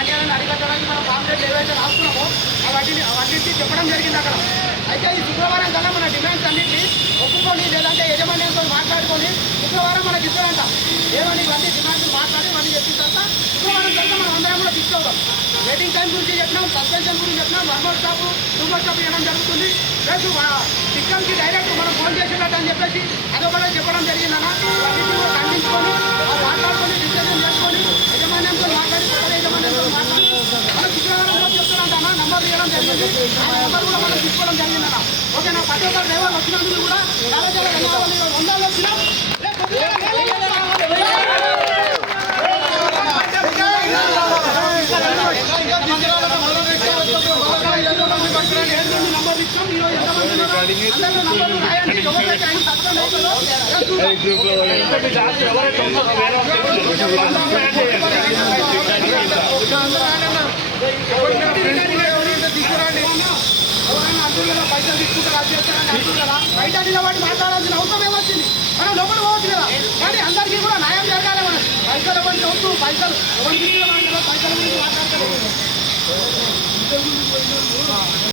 అన్యాయాన్ని అరికట్టడానికి మనం పాంప్లెట్లు ఏవైతే రాస్తున్నామో వాటిని వాటిని చెప్పడం జరిగింది అక్కడ. అయితే ఈ శుక్రవారం కల్లా మన డిమాండ్స్ అన్నింటినీ ఒప్పుకొని లేదంటే యజమాన్యంతో మాట్లాడుకొని శుక్రవారం మనకి ఇస్తారంట. ఏమని ఇవన్నీ డిమాండ్స్ మాట్లాడి ఇవన్నీ చెప్పిన తర్వాత శుక్రవారం తర్వాత మనం అందరం కూడా తీసుకోవడం వెయిటింగ్ టైం గురించి చెప్పినాం సస్పెన్షన్ గురించి చెప్పినాం వర్మల్ షాపు టూమర్ షాప్ ఇవ్వడం జరుగుతుంది. రేపు సిస్టమ్కి డైరెక్ట్ మనం ఫోన్ చేసినట్టు అని చెప్పేసి అదొకటే చెప్పడం జరిగిందన్న వాటిని కూడా ఖండించుకొని వాళ్ళు మాట్లాడుకొని డిస్కషన్ చేసుకొని యజమాన్యంతో మాట్లాడి కొత్త యజమాన్యంతో మాట్లాడి మనం శుక్రవారం రోజు చెప్తున్నాం నెంబర్ ఇవ్వడం జరిగింది నెంబర్ కూడా మనం తీసుకోవడం జరిగిందన్న ఓకేనా ప్రతి ఒక్క డ్రైవర్ వచ్చినందుకు కూడా చాలా చాలా ధన్యవాదాలు వందలు వచ్చినాం రేపు పొద్దున్న అంటున్నారా పైసలు తీసుకుంటారా అది చేస్తారని అంటున్నారా బయట నిలబడి మాట్లాడాల్సిన అవసరం ఏమొచ్చింది? మనం లోపల పోవచ్చు కదా. కానీ అందరికీ కూడా న్యాయం జరగాలి మనం. పైసలు ఎవరికి వస్తూ పైసలు ఎవరికి పైసల గురించి మాట్లాడతారు